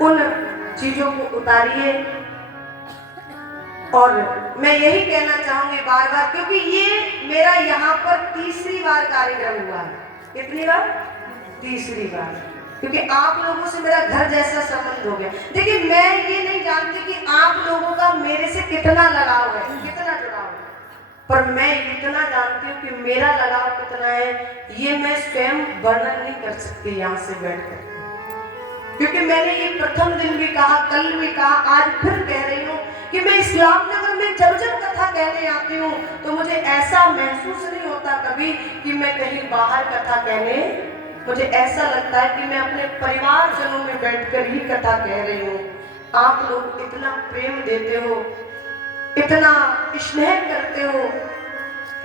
उन चीजों को उतारिए। और मैं यही कहना चाहूंगी बार बार, क्योंकि ये मेरा यहाँ पर तीसरी बार कार्यक्रम हुआ है। कितनी बार? तीसरी बार, क्योंकि आप लोगों से मेरा घर जैसा संबंध हो गया। देखिए, मैं ये नहीं जानती कि आप लोगों का मेरे से कितना लगाव है, कितना जुड़ाव है, पर मैं इतना जानती हूँ कि मेरा लगाव कितना है, ये मैं स्वयं वर्णन नहीं कर सकती यहाँ से बैठकर। क्योंकि मैंने ये प्रथम दिन भी कहा, कल भी कहा, आज फिर कह रही हूँ कि मैं इस्लाम नगर में जब जब कथा कहने आती हूँ तो मुझे ऐसा महसूस नहीं होता कभी कि मैं कहीं बाहर कथा कहने, मुझे ऐसा लगता है कि मैं अपने परिवारजनों में बैठकर ही कथा कह रही हूँ। आप लोग इतना प्रेम देते हो, इतना स्नेह करते हो,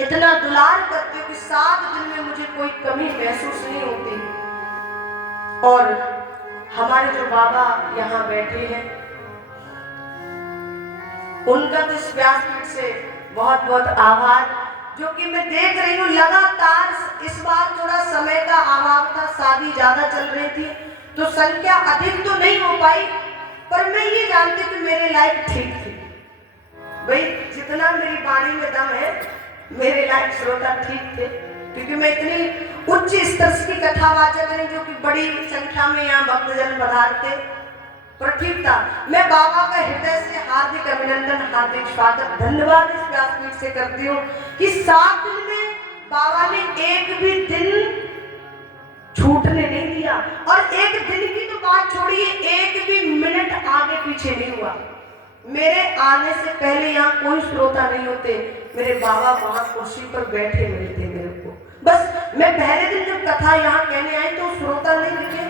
इतना दुलार करते हो कि 7 दिन में मुझे कोई कमी महसूस नहीं होती। और हमारे जो बाबा यहाँ बैठे हैं, उनका तो इस व्यासपीठ से बहुत बहुत आभार, जो कि मैं देख रही हूँ लगातार। इस बार थोड़ा समय का अभाव था, शादी ज्यादा चल रही थी, तो संख्या अधिक तो नहीं हो पाई, पर मैं ये जानती कि मेरे लायक ठीक थी। भाई, जितना मेरी वाणी में दम है, मेरे लायक श्रोता ठीक थे, क्योंकि मैं इतनी उच्च स्तर की कथावाचक नहीं जो कि बड़ी संख्या में यहाँ भक्तजन पधारते, पर ठीक था। मैं बाबा का हृदय से हार्दिक अभिनंदन, हार्दिक स्वागत, धन्यवाद इस व्यासपीठ से करती हूँ कि 7 दिन में बाबा ने एक भी दिन छूटने नहीं दिया। और एक दिन की तो बात छोड़िए, एक भी मिनट आगे पीछे नहीं हुआ। मेरे आने से पहले यहाँ कोई श्रोता नहीं होते, मेरे बाबा वहां कुर्सी पर बैठे मिलते मेरे को। बस मैं पहले दिन जब कथा यहाँ कहने आई तो श्रोता नहीं दिखे,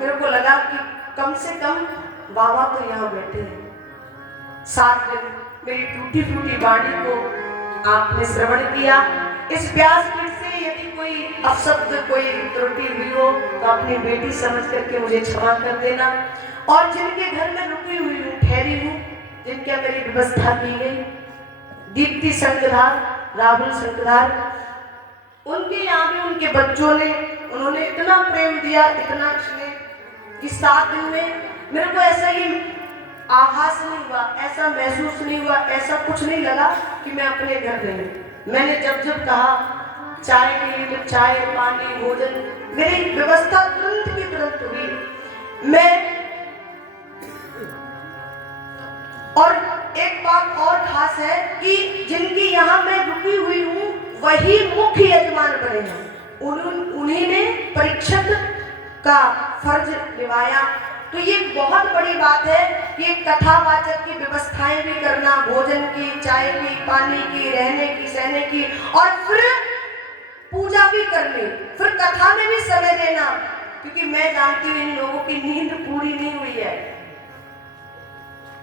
मेरे को लगा कि कम से कम बाबा तो यहाँ बैठे हैं। 7 दिन मेरी टूटी फूटी वाणी को आपने श्रवण किया। इस व्यासपीठ से यदि कोई अपशब्द, कोई त्रुटि हुई हो तो अपनी बेटी समझ करके मुझे क्षमा कर देना। और जिनके घर में रुकी हुई हूँ, ठहरी हूँ, जिनके मेरी व्यवस्था की गई, दीप्ति संकधार, राहुल संकधार, उनके यहाँ भी उनके बच्चों ने, उन्होंने इतना प्रेम दिया, इतना स्नेह कि 7 दिन में मेरे को ऐसा ही आभास नहीं हुआ, ऐसा महसूस नहीं हुआ, ऐसा कुछ नहीं लगा कि मैं अपने घर गई। मैंने जब जब कहा चाय के लिए, तो चाय, पानी, भोजन, मेरी व्यवस्था तुरंत की तुरंत हुई। मैं और एक बात और खास है कि जिनकी यहाँ मैं रुकी हुई हूँ वही मुख्य यजमान बने हैं। उन्हीं ने परीक्षक का फर्ज निभाया। तो ये बहुत बड़ी बात है कि कथावाचक की व्यवस्थाएं भी करना, भोजन की, चाय की, पानी की, रहने की, सहने की, और फिर पूजा भी करनी, फिर कथा में भी समय देना, क्योंकि मैं जानती हूँ इन लोगों की नींद पूरी नहीं हुई है।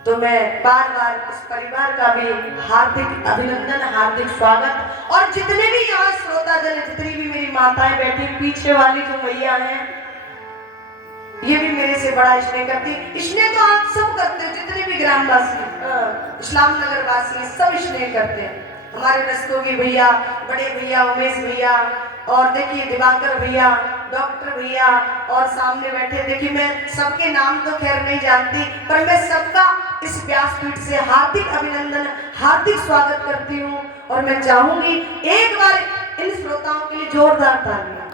तो मैं बार बार इस परिवार का भी हार्दिक अभिनंदन, हार्दिक स्वागत। और जितने भी यहाँ श्रोताजन, जितनी भी मेरी माताएं बैठी, पीछे वाली जो मैया हैं, ये भी मेरे से बड़ा स्नेह करती। स्नेह तो आप सब करते हो, जितने भी ग्रामवासी, इस्लाम नगर वासी, सब स्नेह करते हैं। हमारे रस्तोगी भैया, बड़े भैया उमेश भैया, और देखिए दिवाकर भैया, डॉक्टर भैया, और सामने बैठे, देखिए मैं सबके नाम तो खैर नहीं जानती, पर मैं सबका इस व्यासपीठ से हार्दिक अभिनंदन, हार्दिक स्वागत करती हूँ। और मैं चाहूंगी एक बार इन श्रोताओं के लिए जोरदार तालियां।